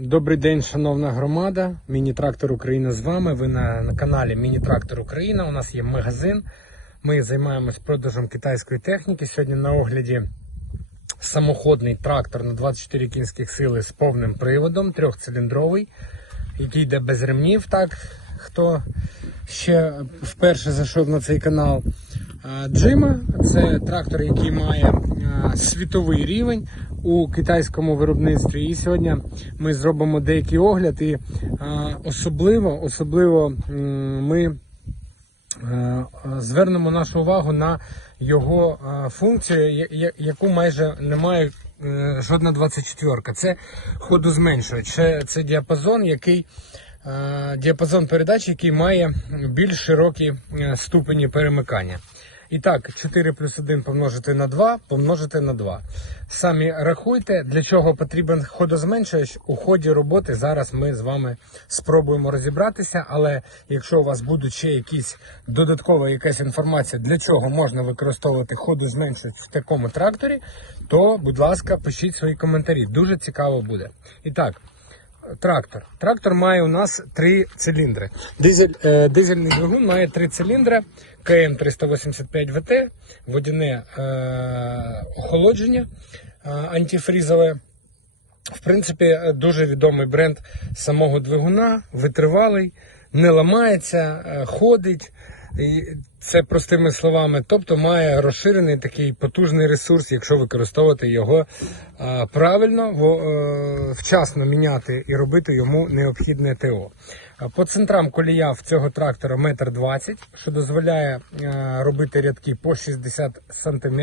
Добрий день, шановна громада. Міні-трактор Україна з вами. Ви на, на каналі Міні-трактор Україна. У нас є магазин. Ми займаємось продажем китайської техніки. Сьогодні на огляді самоходний трактор на 24 кінських сили з повним приводом, трьохциліндровий, який йде без ремнів. Так, хто ще вперше зайшов на цей канал. Джима це трактор, який має світовий рівень у китайському виробництві. І сьогодні ми зробимо деякий огляд. І а, особливо, особливо ми е, звернемо нашу увагу на його е, функцію, яку майже немає е, жодна 24. Це ходозменшувач. Це, це діапазон, який е, діапазон передач, який має більш широкі е, ступені перемикання. І так, 4 плюс 1 помножити на 2, помножити на 2. Самі рахуйте, для чого потрібен ходозменшувач у ході роботи. Зараз ми з вами спробуємо розібратися. Але якщо у вас будуть ще якісь додаткова якась інформація, для чого можна використовувати ходозменшувач в такому тракторі, то, будь ласка, пишіть свої коментарі. Дуже цікаво буде. І так. Трактор. Трактор має у нас три циліндри. Дизель, е, дизельний двигун має три циліндри. КМ 385 ВТ, водяне е, охолодження е, антифрізове. В принципі, е, дуже відомий бренд самого двигуна, витривалий, не ламається, е, ходить. Це простими словами, тобто має розширений такий потужний ресурс, якщо використовувати його правильно, е, вчасно міняти і робити йому необхідне ТО. По центрам колія в цього трактора 1,20 м, що дозволяє е, робити рядки по 60 см.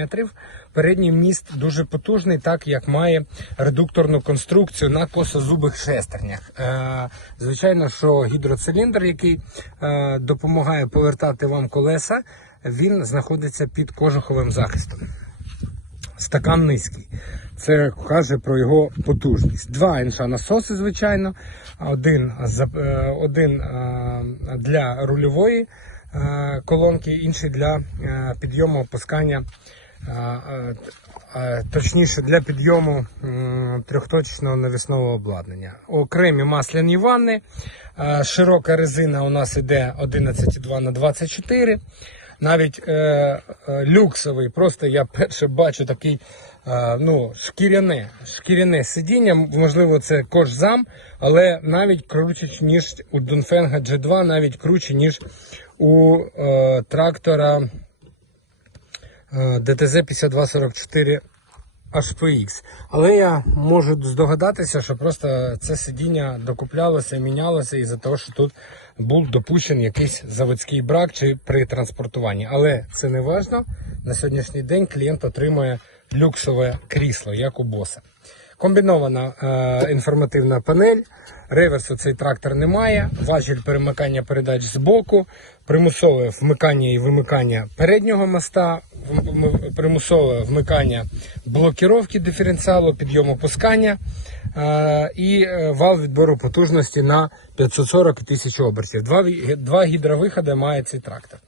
Передній міст дуже потужний, так як має редукторну конструкцію на косозубих шестернях. Е, Звичайно, що гідроциліндр, який допомагає повертати вам колеса, він знаходиться під кожуховим захистом. Стакан низький. Це каже про його потужність. Два інша насоси, звичайно. Один, е, один е, для рульової е, колонки, інший для підйому опускання. Точніше для підйому трьохточного навісного обладнання. Окремі масляні ванни. Широка резина у нас іде 11,2 на 24 навіть е, е, люксовий, просто я перше бачу такий ну, шкіряне, шкіряне сидіння, можливо, це кожзам, але навіть круче, ніж у Донфенга G2, навіть круче, ніж у е, трактора е, DTZ 5244 HPX. Але я можу здогадатися, що просто це сидіння докуплялося, мінялося із-за того, що тут був допущений якийсь заводський брак чи при транспортуванні. Але це не важливо. На сьогоднішній день клієнт отримує люксове крісло, як у боса. Комбінована е, інформативна панель. Реверсу цей трактор не має. Важіль перемикання передач з боку, примусове вмикання і вимикання переднього моста, примусове вмикання блокіровки диференціалу, підйому опускання е, і е, вал відбору потужності на 540 тисяч обертів. Два, два гідровиходи має цей трактор.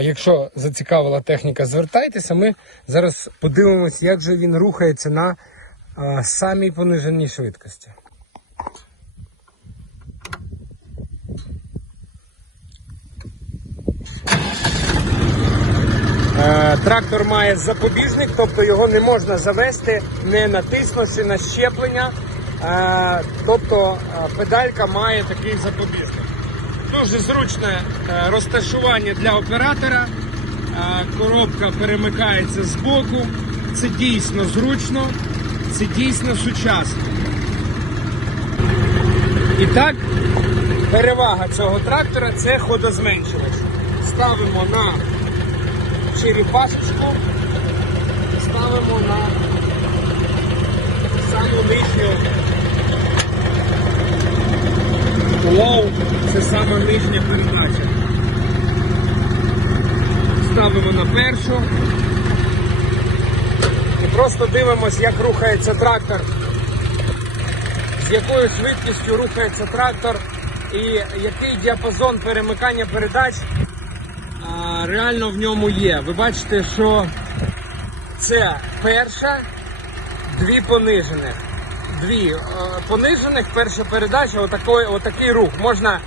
Якщо зацікавила техніка, звертайтеся. Ми зараз подивимось, як же він рухається на самій пониженій швидкості. Е, Трактор має запобіжник, тобто його не можна завести, не натиснувши на щеплення. Е, Тобто е, педалька має такий запобіжник. Дуже зручне розташування для оператора. Коробка перемикається з боку. Це дійсно зручно, це дійсно сучасно. І так, перевага цього трактора це ходозменшувач. Ставимо на черепашечку, ставимо на саму нижню лоу, це саме нижня передача. Ставимо на першу. Просто дивимось, як рухається трактор, з якою швидкістю рухається трактор і який діапазон перемикання передач реально в ньому є. Ви бачите, що це перша, дві понижених. дві е, понижених. Перша передача, отакий, отакий рух. Можна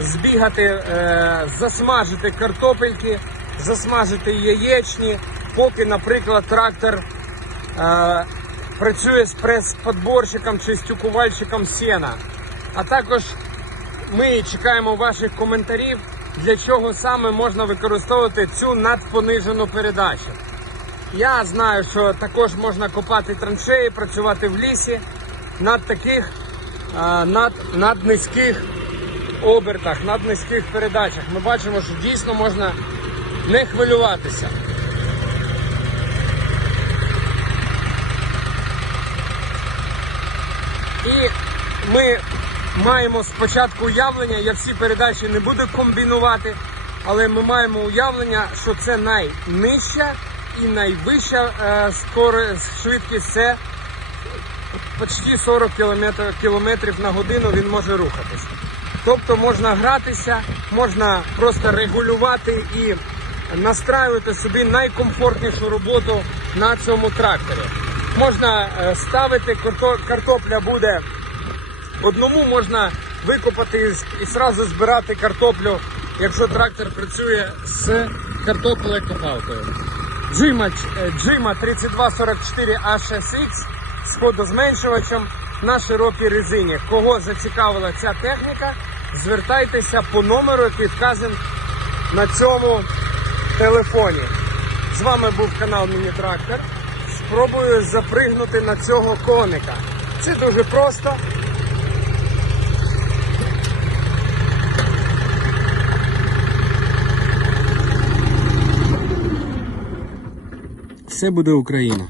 збігати, е, засмажити картопельки, засмажити яєчні, поки, наприклад, трактор е, працює з прес-подборщиком чи стюкувальщиком сена. А також ми чекаємо ваших коментарів, для чого саме можна використовувати цю надпонижену передачу. Я знаю, що також можна копати траншеї, працювати в лісі над таких над, над низьких обертах, над низьких передачах. Ми бачимо, що дійсно можна не хвилюватися. І ми маємо спочатку уявлення, я всі передачі не буду комбінувати, але ми маємо уявлення, що це найнижча і найвища е, скоро- швидкість це почти 40 кілометрів, кілометрів на годину він може рухатись. Тобто можна гратися, можна просто регулювати і настраювати собі найкомфортнішу роботу на цьому тракторі. Можна е, ставити, карто- картопля буде одному можна викопати і зразу збирати картоплю, якщо трактор працює з картоплею-копалкою. Джима, е, Джима 3244 HSX з ходозменшувачем на широкій резині. Кого зацікавила ця техніка, звертайтеся по номеру, який вказаний на цьому телефоні. З вами був канал Міні-Трактор. Спробую запригнути на цього коника. Це дуже просто. Все буде Україна.